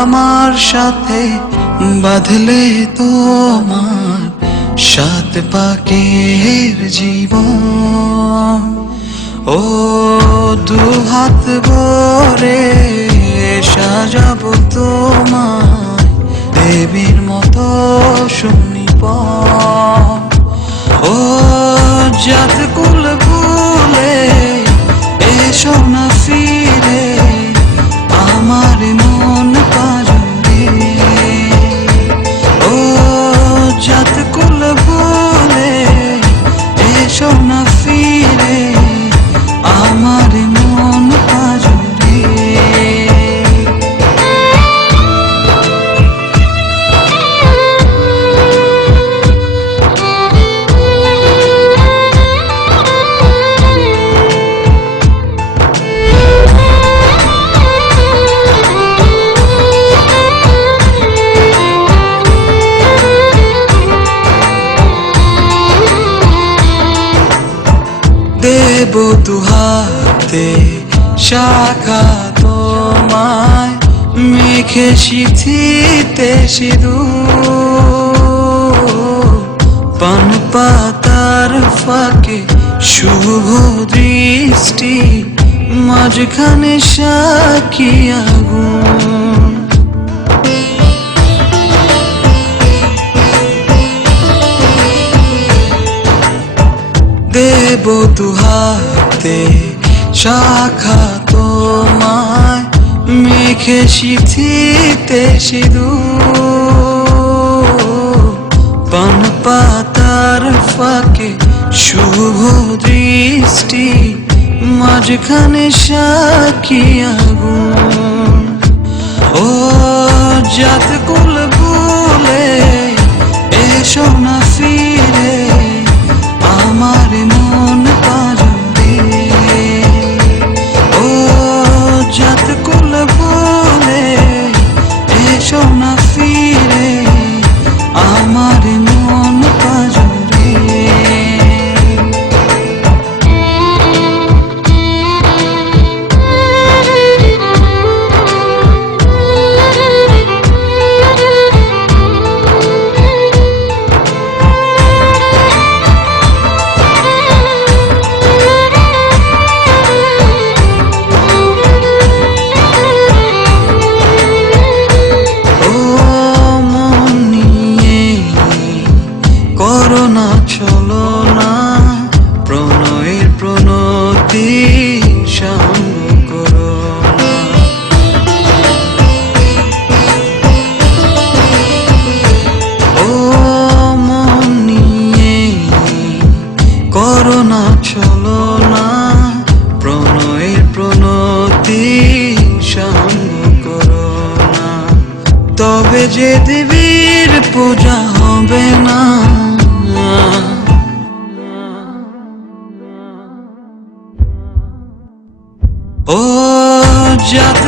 আমার সাথে বাঁধলে তোমার সাত পাকের জীবন। ও দুহাত ভরে সাজাবো তোমায় দেবীর মতো সুনিপন। ও জাত কুল ভুলে এসো না ফিরে আমার মন পাজরে। ও জাত কুল ভুলে এসো না ফিরে আমার মন পাজরে। দেব দুহাতে শাখা তোমায় মেখে সিঁথিতে সিঁদুর। পান পাতার ফাঁকে শুভ দৃষ্টি মাঝখানে সাক্ষী আগুন। দেব দুহাতে শাখা তোমায় মেখে সিঁথিতে সিঁদুর। পান পাতার ফাঁকে শুভ দৃষ্টি মাঝখানে সাক্ষী আগুন। ও জাত কুল ভুলে এসো না ফিরে আমার মন পাজরে। ও জাত কুল ভুলে এসো না ফিরে আমার মন পাজরে। করোনা চলো না প্রণয়ের প্রণতি সঙ্গ করো না। ও মন নিয়ে করোনা চলো না প্রণয়ের প্রণতি সঙ্গ করো না। তবে যে দেবীর পূজা হবে না। ও জাত